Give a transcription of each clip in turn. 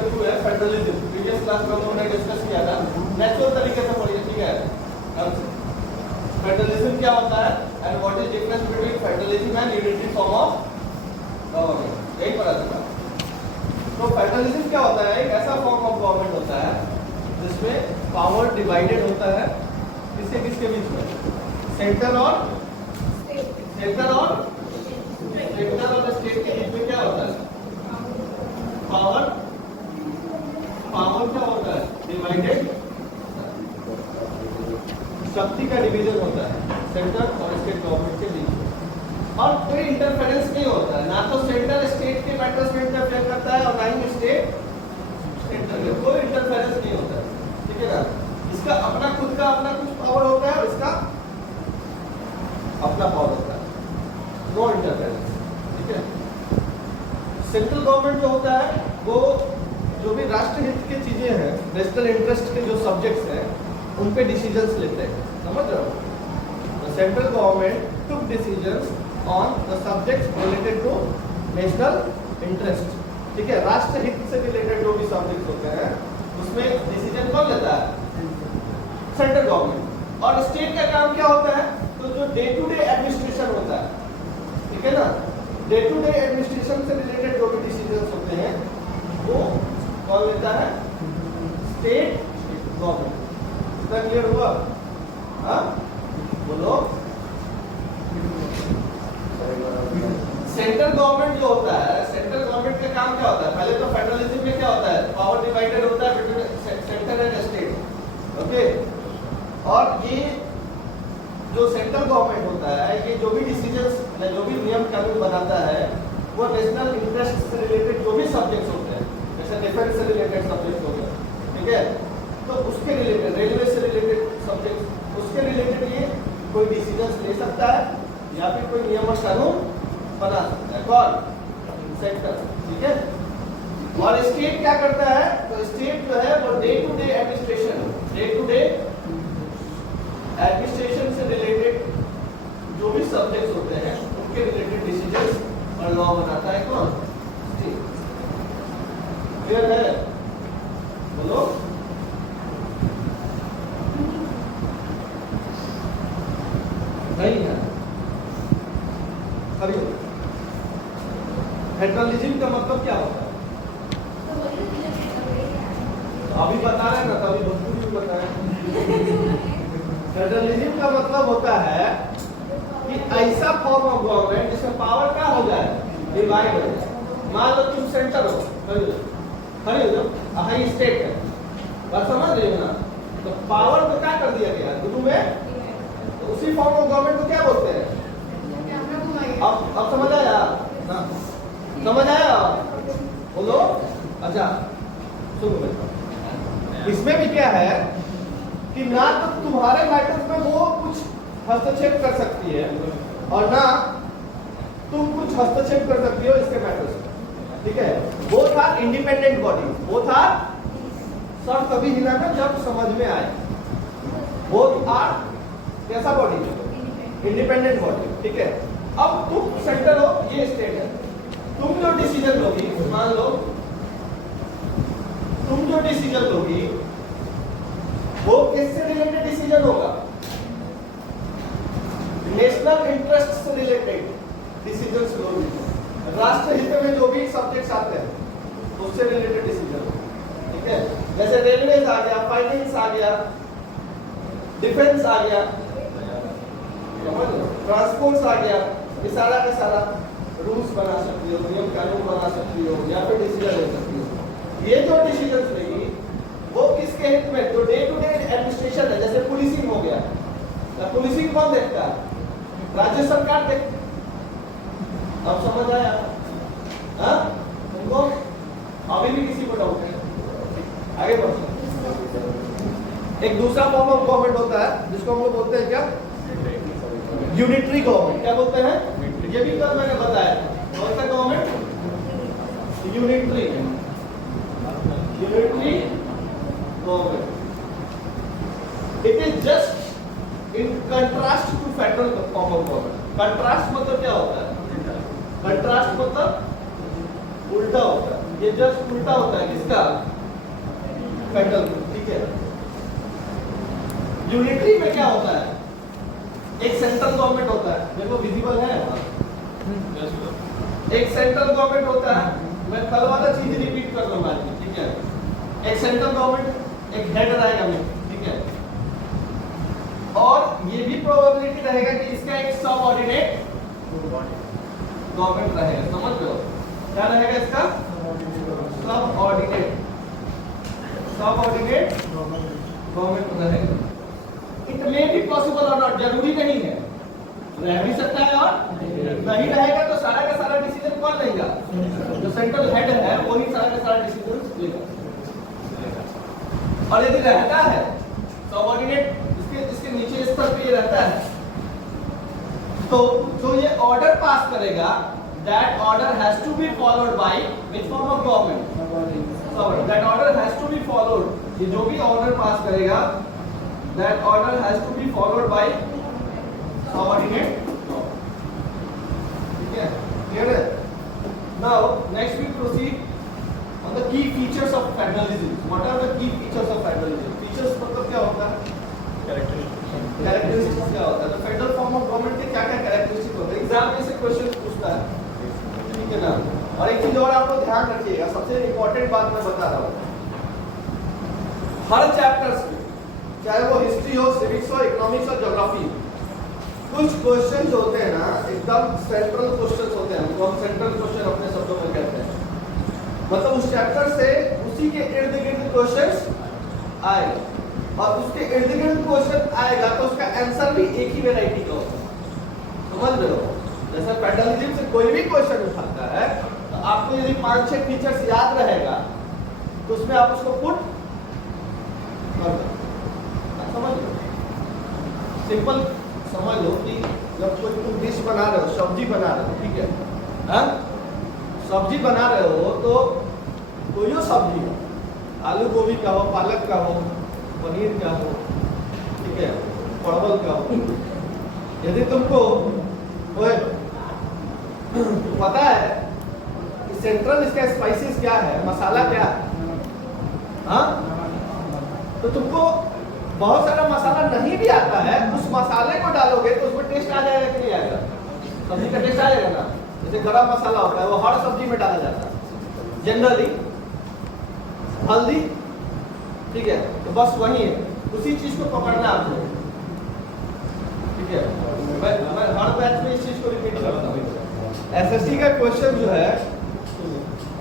Chapter 2 है federalism. Previous class में हम लोगों ने डिस्कस किया था, नेचुरल तरीके से पढ़िए, ठीक है। फेडरलिज्म क्या होता है and what is difference between federalism and unitary form of government, यही पढ़ा था। तो फेडरलिज्म क्या होता है? एक ऐसा फॉर्म ऑफ गवर्नमेंट होता है जिसमें पावर डिवाइडेड होता है किसके किसके बीच में, सेंटर और स्टेट के बीच में क्या होता है? पावर क्या होता है? डिवाइडेड, शक्ति का डिवीजन होता है सेंटर और स्टेट गवर्नमेंट के बीच में, और कोई इंटरफेरेंस नहीं होता है। ना तो सेंटर स्टेट के मैटर्स में इंटरफेयर करता है और ना ही स्टेट सेंटर में, कोई इंटरफेरेंस नहीं होता है, ठीक है ना। इसका अपना खुद का अपना कुछ पावर होता है और इसका अपना पावर होता है, नो इंटरफेरेंस, ठीक है। सेंट्रल गवर्नमेंट जो होता है वो जो भी राष्ट्रहित की चीजें हैं, नेशनल इंटरेस्ट के जो सब्जेक्ट्स हैं उन पे डिसीजंस लेते हैं, समझ रहे हो। Central government took decisions on the subjects related to national interest, ठीक है। राष्ट्रहित से रिलेटेड जो भी सब्जेक्ट्स होते हैं उसमें डिसीजन कौन लेता है? Central government. और स्टेट का काम क्या होता है? तो जो डे टू डे एडमिनिस्ट्रेशन होता है, ठीक है ना, डे टू डे एडमिनिस्ट्रेशन से रिलेटेड जो भी डिसीजंस होते हैं वो कौन लेता है? State government. इतना क्लियर हुआ? हाँ बोलो। सेंट्रल गवर्नमेंट जो होता है, सेंट्रल गवर्नमेंट का काम क्या होता है? पहले तो फेडरलिज्म में क्या होता है? पावर डिवाइडेड होता है between centre and state, okay. और ये जो सेंट्रल गवर्नमेंट होता है, ये जो भी डिसीजंस, जो भी नियम कानून बनाता है वो नेशनल इंटरेस्ट से रिलेटेड जो भी सब्जेक्ट्स होते हैं, जैसे डिफेंस से रिलेटेड सब्जेक्ट हो गए, ठीक है, तो उसके रिलेटेड, रेलवे से रिलेटेड सब्जेक्ट, उसके रिलेटेड ये कोई डिसीजंस ले सकता है या फिर कोई नियम और कानून बना सकता है, कौन? सेंटर, ठीक है। और स्टेट क्या करता है? तो स्टेट जो है वो day to day administration, day to day administration से रिलेटेड जो भी सब्जेक्ट्स होते हैं उनके रिलेटेड डिसीजंस और लॉ बनाता है, कौन? स्टेट। क्लियर है? बोलो। नहीं है? अरे फेडरलिज्म का मतलब क्या होता है? अभी बता रहे हैं ना, तभी भोजपुरी में बताएं। फेडरलिज्म का मतलब होता है कि ऐसा फॉर्म ऑफ गवर्नमेंट जिसमें पावर क्या हो जाए? डिवाइड हो जाए। मान लो तुम सेंटर हो, खड़ी हो जाओ, हाई स्टेट है, बात समझ रहे हो ना? तो पावर को क्या कर दिया गया दोनों में, तो उसी फॉर्म ऑफ गवर्नमेंट को क्या बोलते हैं? अब समझ आया ना? समझ आया? बोलो। अच्छा सुनो, इसमें भी क्या है कि ना तो तुम्हारे मैटर्स में वो कुछ हस्तक्षेप कर सकती है और ना तुम कुछ हस्तक्षेप कर सकती हो इसके मैटर्स में, ठीक है। Both are independent body, both are, सब कभी हिलाना जब समझ में आए, बोथ आर कैसा बॉडी? इंडिपेंडेंट बॉडी, ठीक है। अब तुम सेंटर हो, ये स्टेट है, तुम जो डिसीजन लोगी, मान लो तुम जो डिसीजन लोगी वो किससे रिलेटेड डिसीजन होगा? नेशनल इंटरेस्ट से रिलेटेड डिसीजंस लोगी, राष्ट्रहित में जो भी सब्जेक्ट्स आते हैं उससे रिलेटेड डिसीजन, ठीक है। जैसे रेलवेज आ गया, फाइनेंस आ गया, डिफेंस आ गया, ट्रांसपोर्ट आ गया, ये सारा का सारा रूल्स बना सकती हो, नियम कानून बना सकती हो या फिर डिसीजन ले सकती हो। ये जो डिसीजंस लेगी वो किसके हित में? जो डे टू डे एडमिनिस्ट्रेशन है, जैसे पुलिसिंग हो गया, तो पुलिसिंग कौन देखता है? राज्य सरकार देखती है। अब समझ आया? हाँ तुमको? अभी भी किसी को डाउट है? आगे बढ़ो। एक दूसरा फॉर्म ऑफ गवर्नमेंट होता है जिसको हम लोग बोलते हैं क्या? Unitary government. क्या बोलते हैं? ये भी कल मैंने बताया, कौन सा government? Unitary government. It is just in contrast to federal form of government. Contrast मतलब क्या होता है? कंट्रास्ट मतलब उल्टा होता है। ये जस्ट उल्टा होता है किसका? फेडरल, ठीक है। यूनिटरी में क्या होता है? एक सेंट्रल गवर्नमेंट होता है, देखो विजिबल है, एक सेंट्रल गवर्नमेंट होता है। मैं कल वाला चीज रिपीट कर रहा हूँ आज, ठीक है। एक सेंट्रल गवर्नमेंट, एक हेड रहेगा में, ठीक है। और ये भी प्रोबेबिलिटी रहेगा कि इसका एक सब ऑर्डिनेट गवर्नमेंट रहेगा, समझ लो क्या रहेगा इसका? सब ऑर्डिनेट गवर्नमेंट रहेगा। इट मे बी पॉसिबल और नॉट, जरूरी नहीं है, रह भी सकता है और नहीं रहेगा। तो सारा का सारा डिसीजन कौन लेगा? जो सेंट्रल हेड है वही सारा का सारा डिसीजन लेगा। और यदि रहता है सबऑर्डिनेट, इसके नीचे स्तर पे रहता है, तो जो ये ऑर्डर पास करेगा, that order has to be followed by which form of government? That order has to be followed, ये जो भी ऑर्डर पास करेगा, that order has to be followed by subordinate, ठीक है, क्लियर है? Now next we proceed on the key features of federalism. What are the key features of federalism? Features मतलब क्या होता है? Characteristics क्या होता है? तो फेडरल फॉर्म ऑफ गवर्नमेंट के क्या क्या कैरेक्टरिस्टिक होते हैं? एग्जाम में से क्वेश्चन पूछता है, ठीक है ना? और एक चीज और आपको ध्यान रखिएगा, सबसे इंपॉर्टेंट बात मैं बता रहा हूँ, हर चैप्टर्स में, चाहे वो हिस्ट्री हो, सिविक्स हो, इकोनॉमिक्स हो, ज्योग्राफी, कुछ क्वेश्चन होते हैं ना एकदम सेंट्रल क्वेश्चन होते हैं, तो हम सेंट्रल क्वेश्चन अपने शब्दों में कहते हैं। मतलब उस चैप्टर से उसी के इर्द गिर्द क्वेश्चंस आएगा, और उसके इर्द गिर्द क्वेश्चन आएगा तो उसका आंसर भी एक ही वैरायटी का होगा, समझ रहे हो? जैसे फेडरलिज्म से कोई भी क्वेश्चन उठाता है तो आपको यदि 5-6 फीचर्स याद रहेगा तो उसमें आप उसको पुट कर दो, समझ लो। सिंपल समझ लो कि जब कोई तुम डिश बना रहे हो, सब्जी बना रहे हो, ठीक है, हाँ, सब्जी बना रहे हो तो कोई सब्जी हो, आलू गोभी का हो, पालक का हो, पनीर का हो, ठीक है, परवल का हो, यदि तुमको पता है कि सेंट्रल इसका स्पाइसेस क्या है, मसाला क्या है, हाँ, तो तुमको बहुत सारा मसाला नहीं भी आता है, उस मसाले को डालोगे तो उसमें टेस्ट आ जाएगा कि नहीं आएगा? सब्जी का टेस्ट आ जाएगा ना। जैसे गरम मसाला होता है वो हर सब्जी में डाला जाता है जनरली, हल्दी, ठीक है, तो बस वही है, उसी चीज को पकड़ना आपको, ठीक है। मैं हर बैच में इस चीज को रिपीट करता हूँ। एसएसटी का क्वेश्चन जो है,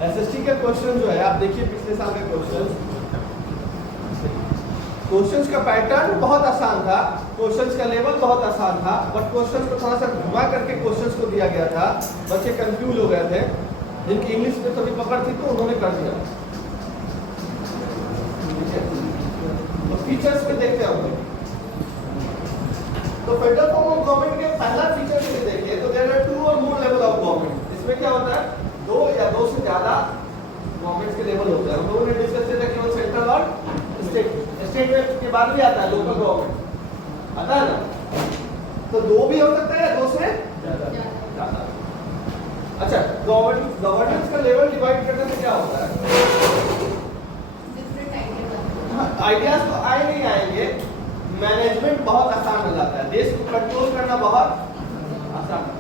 एसएसटी का क्वेश्चन जो है, आप देखिए पिछले साल का क्वेश्चंस का पैटर्न बहुत आसान था, क्वेश्चंस का लेवल बहुत आसान था, बट क्वेश्चंस को थोड़ा सा घुमा करके क्वेश्चंस को दिया गया था, बच्चे कंफ्यूज हो गए थे, जिनकी इंग्लिश में थोड़ी पकड़ थी तो उन्होंने कर दिया, ठीक है। तो फीचर्स में देखते हैं, तो फेडरल फॉर्म ऑफ गवर्नमेंट के पहला फीचर से देखिए तो देयर आर 2 और मोर लेवल ऑफ गवर्नमेंट। इसमें क्या होता है, 2 या 2 से ज्यादा गवर्नमेंट के लेवल होते हैं। हम लोगों ने डिस्कस किया था केवल सेंट्रल और स्टेट, स्टेट के बाद भी आता है लोकल गवर्नमेंट, आता है ना, तो 2 भी हो सकता है, 2 से ज्यादा। अच्छा, गवर्नेंस का लेवल डिवाइड करने से क्या होता है, आइडियाज तो आए नहीं आएंगे, मैनेजमेंट बहुत आसान हो जाता है, देश को कंट्रोल करना बहुत आसान है,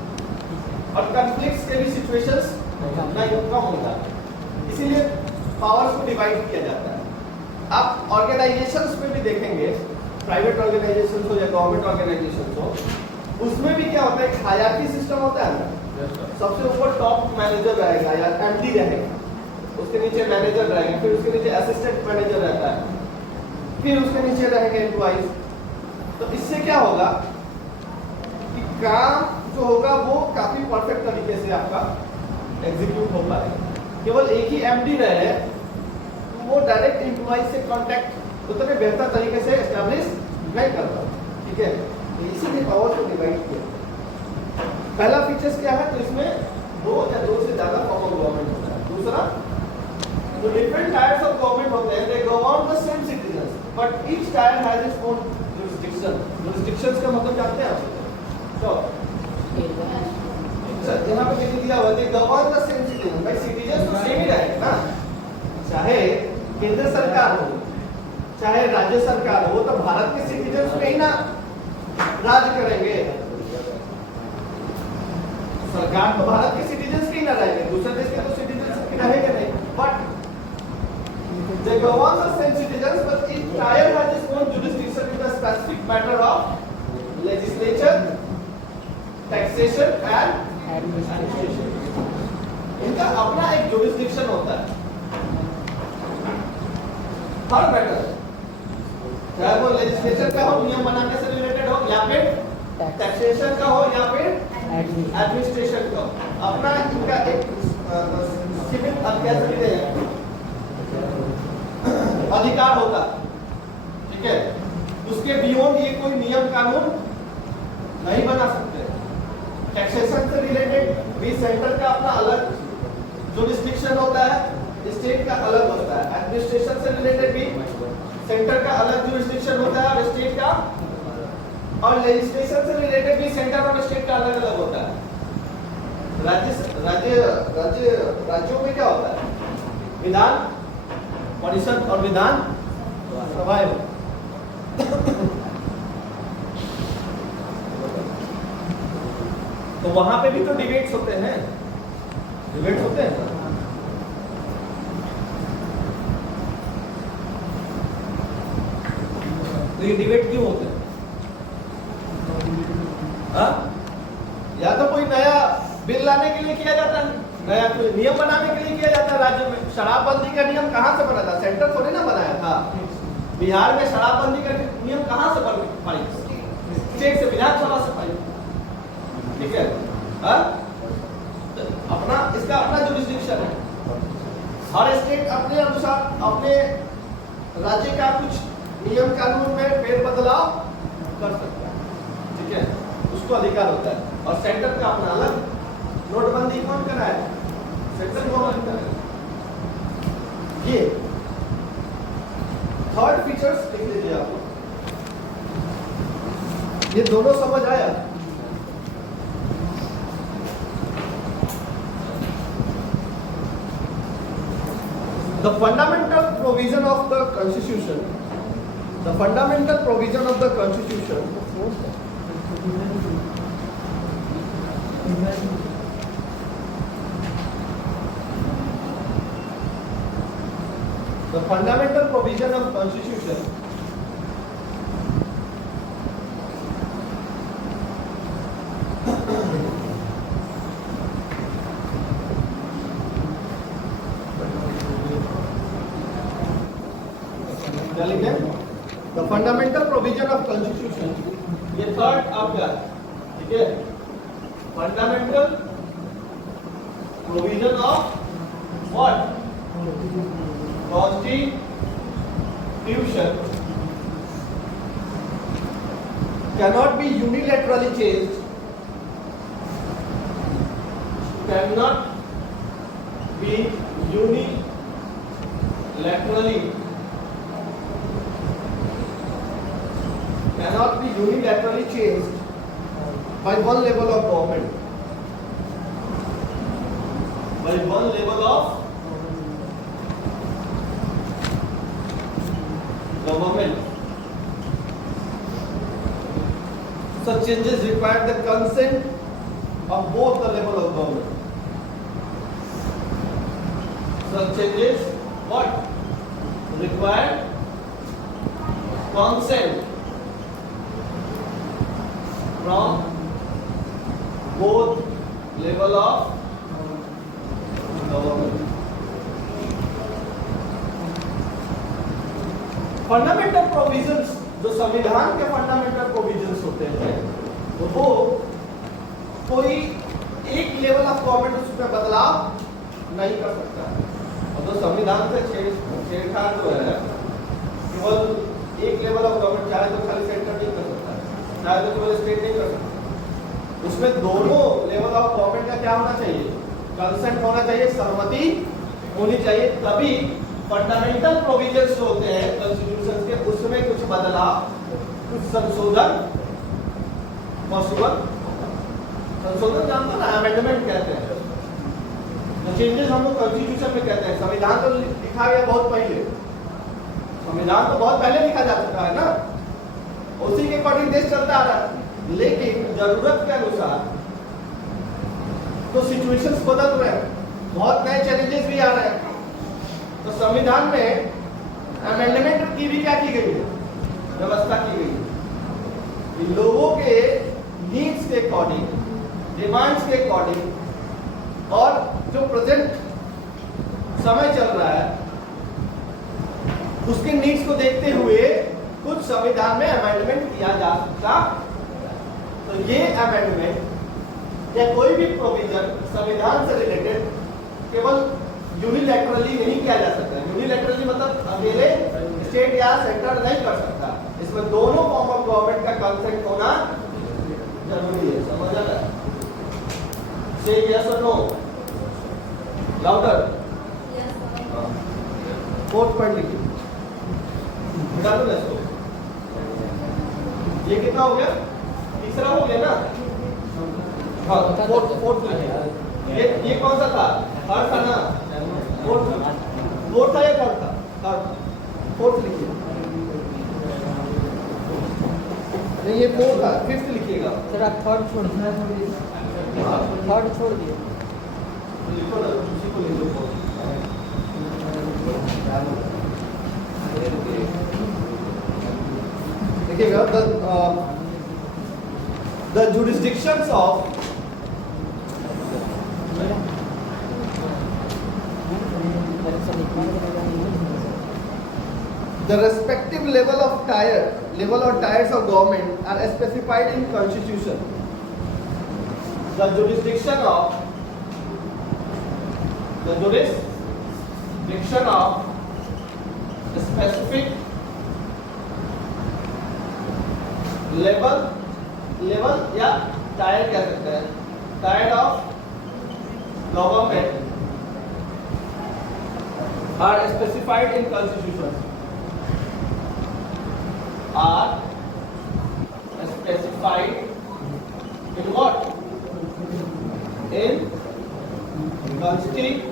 और कॉन्फ्लिक्ट्स के भी सिचुएशंस नहीं कम हो जाता है, इसीलिए पावर्स को डिवाइड किया जाता है। आप ऑर्गेनाइजेशंस में भी देखेंगे, प्राइवेट ऑर्गेनाइजेशंस हो या गवर्नमेंट ऑर्गेनाइजेशंस हो, उसमें भी क्या होता है, एक हायरार्की सिस्टम होता है ना, सबसे ऊपर टॉप मैनेजर रहेगा या एमडी रहेगा, उसके नीचे मैनेजर रहेगा, फिर उसके नीचे असिस्टेंट मैनेजर रहता है, फिर उसके नीचे रहेंगे एम्प्लॉइज। तो इससे क्या होगा कि काम जो होगा वो काफी परफेक्ट तरीके से आपका एग्जीक्यूट हो पाएगा। केवल एक ही एमडी रहे तो वो डायरेक्ट एम्प्लॉइज से कांटेक्ट उतने बेहतर तरीके से एस्टैब्लिश नहीं करता, ठीक है। तो इसीलिए पावर को डिवाइड किया। पहला फीचर्स क्या है, तो इसमें 2 या 2 से ज्यादा फॉर्म ऑफ गवर्नमेंट होता है। दूसरा, जो डिफरेंट टायर्स ऑफ गवर्नमेंट होते हैं, they govern the same citizens but each tier has its own jurisdiction. Jurisdictions का मतलब जानते हैं आप? तो यहाँ पे लिख दिया हुआ है, दे गवर्न द सेम सिटीजन, भाई सिटीजन तो सेम ही रहेंगे ना, चाहे केंद्र सरकार हो चाहे राज्य सरकार हो, वो तो भारत के सिटीजन्स में ही ना राज करेंगे। सरकार तो भारत के सिटीजन्स के ही ना रहेंगे, दूसरे देश के तो सिटीजन्स के रहेंगे नहीं। But they govern the same citizens, but each tribe has its own jurisdiction in the specific matter of legislature, taxation and administration. इनका अपना एक jurisdiction होता है हर मैटर, चाहे वो लेजिस्लेचर का हो, नियम बनाने से रिलेटेड हो, या फिर टैक्सेशन का हो, या फिर एडमिनिस्ट्रेशन का हो। अपना इनका एक सिविल कह सकते हैं अधिकार होता है, ठीक है। उसके बियॉन्ड ये कोई नियम कानून नहीं बना सकते। टैक्सेशन से रिलेटेड भी सेंटर का अपना अलग जुरिस्डिक्शन होता है, स्टेट का अलग होता है। एडमिनिस्ट्रेशन से रिलेटेड भी सेंटर का अलग जुरिस्डिक्शन होता है और स्टेट का, और लेजिस्लेशन से रिलेटेड भी सेंटर और स्टेट का अलग अलग होता है। राज्यों में क्या होता है? विधान परिषद और विधान सभा। तो वहां पे भी तो डिबेट्स होते हैं, डिबेट्स होते हैं। तो ये डिबेट क्यों होते हैं? या तो कोई नया बिल लाने के लिए किया जाता है, नया कोई नियम बनाने के लिए किया जाता है। राज्य में शराबबंदी का नियम कहाँ से बना था? सेंटर थोड़ी ना बनाया था। बिहार में शराबबंदी का नियम कहाँ से पाई? स्टेट से, विधानसभा से पाई, ठीक है। तो अपना इसका अपना जुरिस्डिक्शन है। हर स्टेट अपने अनुसार अपने राज्य का कुछ नियम कानून में फेर बदलाव कर सकता है, ठीक है, उसको अधिकार होता है। और सेंटर का अपना अलग। नोटबंदी कौन कराए? सेंट्रल गवर्नमेंट कराए। ये थर्ड फीचर्स लिख लीजिए आप लोग। ये दोनों समझ आया? The fundamental provision of the Constitution. The fundamental provision of the Constitution. The fundamental provision of Constitution क्या लिखे? The fundamental provision of Constitution, ये थर्ड आपका, ठीक है। Fundamental provision of what? Constitution cannot be unilaterally changed, cannot be unilaterally changed by one level of government, by one level of government. Such changes require the consent of both the level of government. Such changes what? Require consent from both level of government. Fundamental provisions, जो संविधान के fundamental provisions होते हैं, वो कोई एक level of government उसमें बदलाव नहीं कर सकता। और जो संविधान से छेड़छाड़ जो है, केवल एक लेवल ऑफ गवर्नमेंट, चाहे तो खाली सेंटर नहीं कर सकता है, चाहे तो केवल स्टेट नहीं कर सकता। उसमें दोनों लेवल ऑफ गवर्नमेंट का क्या होना चाहिए? कंसेंट होना चाहिए, सहमति होनी चाहिए, तभी फंडामेंटल प्रोविजंस जो होते हैं कॉन्स्टिट्यूशन के, उसमें कुछ बदलाव, कुछ संशोधन पॉसिबल। संशोधन जानते ना, अमेंडमेंट कहते हैं। तो चेंजेस हम लोग कॉन्स्टिट्यूशन में कहते हैं। संविधान तो लिखा गया बहुत पहले, संविधान तो बहुत पहले लिखा जा चुका है ना, उसी के अकॉर्डिंग देश चलता आ रहा है। लेकिन जरूरत के अनुसार तो सिचुएशंस बदल रहे हैं, बहुत नए चैलेंजेस भी आ रहे हैं। तो संविधान में अमेंडमेंट की भी क्या की गई है, व्यवस्था की गई है। लोगों के नीड्स के अकॉर्डिंग, डिमांड्स के अकॉर्डिंग और जो प्रेजेंट समय चल रहा है उसके नीड्स को देखते हुए कुछ संविधान में अमेंडमेंट किया जा सकता। तो ये अमेंडमेंट या कोई भी प्रोविजन संविधान से रिलेटेड केवल यूनिलैटरली नहीं किया जा सकता। यूनिलैटरली मतलब अकेले स्टेट या सेंटर नहीं कर सकता, इसमें दोनों फॉर्म ऑफ गवर्नमेंट का कंसेंट होना जरूरी है। समझ आ रहा है? से यस और नो, लाउडर। फोर्थ पॉइंट लिखिए, डालो ना इसको। ये कितना हो गया, तीसरा हो गया ना। हाँ, फोर्थ लिखिए। ये कौन सा था, थर्ड था ना, फोर्थ था या थर्ड था, थर्ड। फोर्थ लिखिए, नहीं ये फोर्थ था, फिफ्थ लिखिएगा। सर आप थर्ड छोड़ दिए, थर्ड छोड़ दिए, लिखो ना, उसी को लिख दो। देखिएगा, the jurisdictions of the respective level or tiers of government are specified in constitution. The jurisdiction of specific level या टायर कह सकते हैं, tier of government are specified in constitution, are specified in what, in constitution.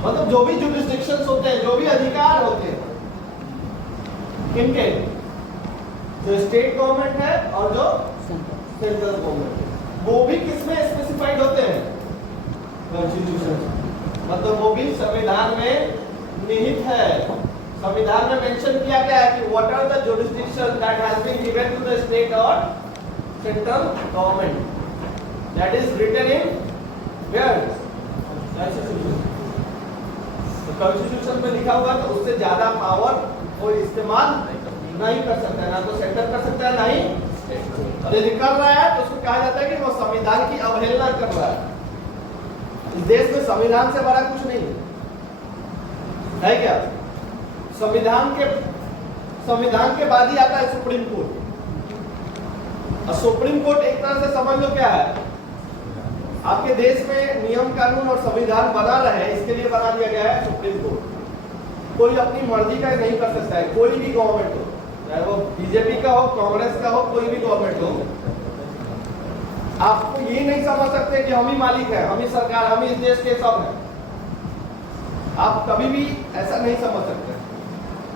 मतलब जो भी jurisdictions होते हैं, जो भी अधिकार होते हैं किनके, जो स्टेट गवर्नमेंट है और जो सेंट्रल गवर्नमेंट है, वो भी किसमें स्पेसिफाइड होते हैं, कॉन्स्टिट्यूशन। मतलब वो भी संविधान में निहित है। संविधान में मेंशन किया गया है कि what are the jurisdiction that has been given to the state और central government, that is written in where, constitution. Constitution में लिखा हुआ तो उससे ज्यादा पावर वो इस्तेमाल नहीं कर सकता है, ना तो सेंटर कर सकता है, ना ही यदि कर रहा है तो उसको कहा जाता है कि वो संविधान की अवहेलना कर रहा है। इस देश में संविधान से बड़ा कुछ नहीं है क्या? संविधान के बाद ही आता है सुप्रीम कोर्ट। और सुप्रीम कोर्ट एक तरह से समझ लो क्या है, आपके देश में नियम कानून और संविधान बना रहे, इसके लिए बना दिया गया है सुप्रीम कोर्ट। कोई अपनी मर्जी का नहीं कर सकता है, कोई भी गवर्नमेंट हो, चाहे वो बीजेपी का हो, कांग्रेस का हो, कोई भी गवर्नमेंट हो। आपको ये नहीं समझ सकते कि हम ही मालिक है, हम ही सरकार, हम ही इस देश के सब हैं। आप कभी भी ऐसा नहीं समझ सकते,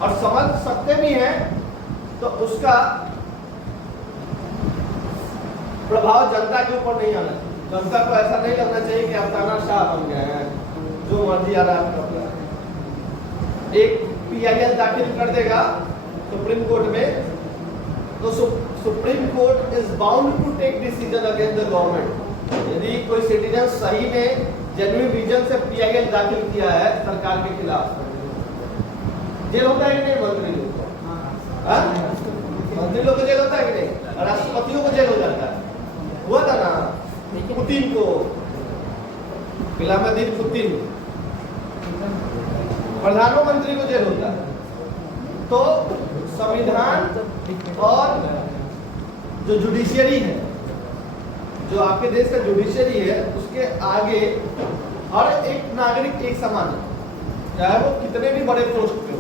और समझ सकते भी हैं तो उसका प्रभाव जनता के ऊपर नहीं आना चाहिए। जनता को ऐसा नहीं लगना चाहिए कि आप तानाशाह बन गए हैं, जो मर्जी आ रहा है आप कर रहे हैं। एक PIL दाखिल कर देगा सुप्रीम कोर्ट में, तो Supreme Court is bound to take decision against the government. यदि कोई सिटीजन सही में जेन्युइन रीजन से PIL दाखिल किया है सरकार के खिलाफ, जेल होता है कि नहीं मंत्री लोग को? मंत्री लोग को जेल होता है कि नहीं? राष्ट्रपतियों को जेल हो जाता है, हुआ था ना पुतिन को, व्लादिमीर पुतिन, प्रधानमंत्री को जेल होता है। तो संविधान और जो जुडिशियरी है, जो आपके देश का जुडिशियरी है, उसके आगे हर एक नागरिक एक समान है, चाहे वो कितने भी बड़े पोस्ट पे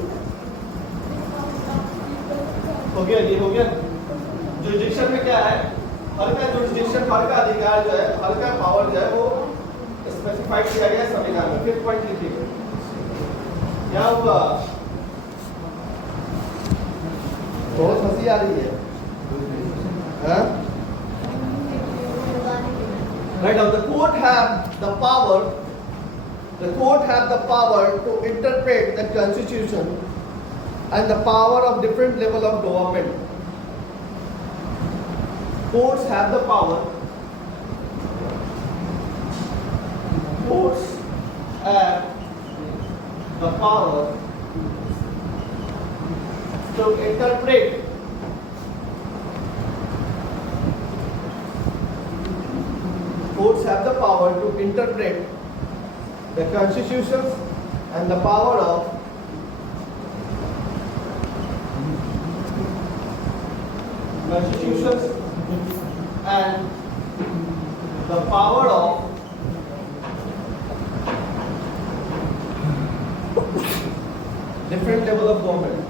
हो। गया, ये हो गया। जुरिडिक्शन में क्या है, हर का जुरिडिक्शन, हर का अधिकार जो है, हर का पावर जो है वो स्पेसिफाइड किया गया है संविधान में। 5th पॉइंट लिखिए क्या हुआ, बहुत हंसी आ रही है। Right now, the court have the power to interpret the constitution and the power of different level of government. Courts have the power. Courts have the power to interpret courts have the power to interpret the constitutions and the power of constitutions and the power of different level of government.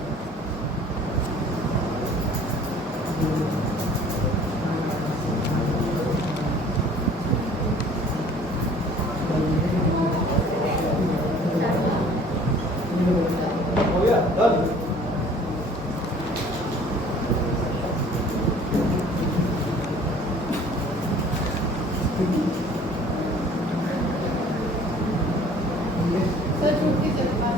हो गया done. Sir छुट्टी चलता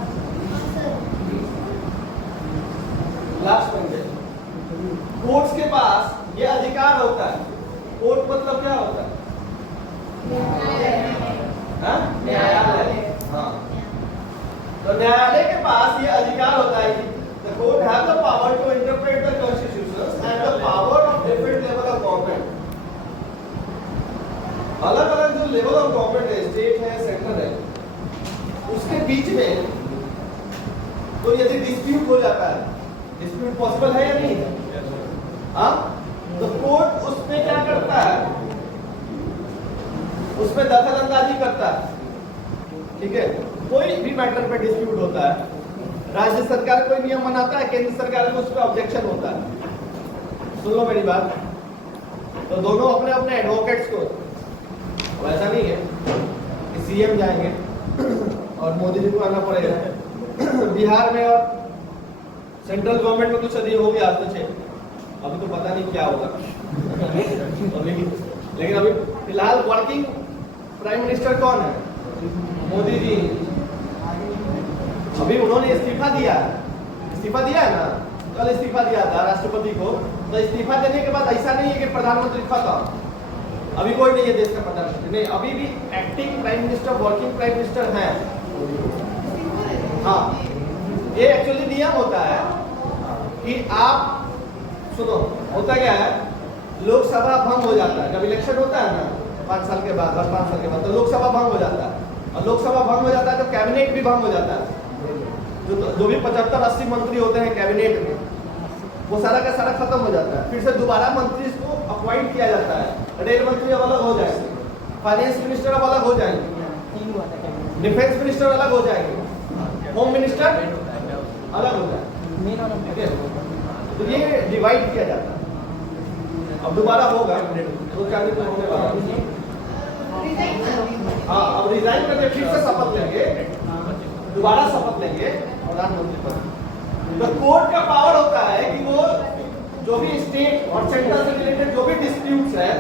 last point है, courts के पास ये अधिकार होता है। कोर्ट मतलब क्या होता है? हाँ? न्यायालय। हाँ, तो न्यायालय के पास ये अधिकार होता है कि the court have the power to interpret the constitutions and the power of different level of government. अलग अलग जो लेवल ऑफ गवर्नमेंट है, स्टेट है, सेंट्रल है, उसके बीच में तो यदि डिस्प्यूट हो जाता है, डिस्प्यूट पॉसिबल है या नहीं है? हाँ, तो कोर्ट उसमें क्या करता है? उसमें दखल अंदाजी करता है। ठीक है, कोई भी मैटर पे डिस्प्यूट होता है, राज्य सरकार कोई नियम बनाता है, केंद्र सरकार को उस पर ऑब्जेक्शन होता है। सुन लो मेरी बात, तो दोनों अपने अपने एडवोकेट्स को, वैसा नहीं है कि सीएम जाएंगे और मोदी जी को आना पड़ेगा। बिहार में और सेंट्रल गवर्नमेंट में कुछ अधिक हो गया आज तो, अभी तो पता नहीं क्या होगा। लेकिन अभी फिलहाल वर्किंग प्राइम मिनिस्टर कौन है? मोदी जी। अभी उन्होंने इस्तीफा दिया है ना, कल इस्तीफा दिया था राष्ट्रपति को। तो इस्तीफा देने के बाद ऐसा नहीं है कि प्रधानमंत्री खत्म, अभी कोई नहीं है देश का प्रधानमंत्री, नहीं, अभी भी acting prime minister, working prime minister हैं। हाँ, ये एक्चुअली नियम होता है कि आप सुनो, होता क्या है, लोकसभा भंग हो जाता है जब इलेक्शन होता है ना, 5 साल के बाद, 5 साल के बाद, तो लोकसभा भंग हो जाता है। और लोकसभा भंग हो जाता है तो कैबिनेट भी भंग हो जाता है। जो भी 75-80 मंत्री होते हैं कैबिनेट में, वो सारा का सारा खत्म हो जाता है। फिर से दोबारा मंत्री को अपॉइंट किया जाता है। रेल मंत्री अब अलग हो जाएंगे, फाइनेंस मिनिस्टर अब अलग हो जाएंगे, डिफेंस मिनिस्टर अलग हो जाएंगे, होम मिनिस्टर अलग हो जाएंगे। तो ये डिवाइड किया जाता है। अब दोबारा होगा, 2-4 दिन में होने वाला है। हाँ, अब रिजाइन करके फिर से शपथ लेंगे, दोबारा शपथ लेंगे प्रधानमंत्री पद। तो कोर्ट का पावर होता है कि वो जो भी स्टेट और सेंट्रल से रिलेटेड जो भी डिस्प्यूट्स है,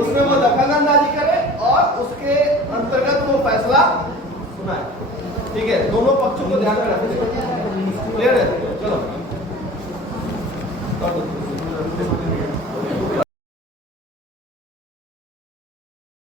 उसमें वो दखल अंदाजी करे और उसके अंतर्गत वो फैसला सुनाए। ठीक है, दोनों पक्षों को ध्यान में रखें।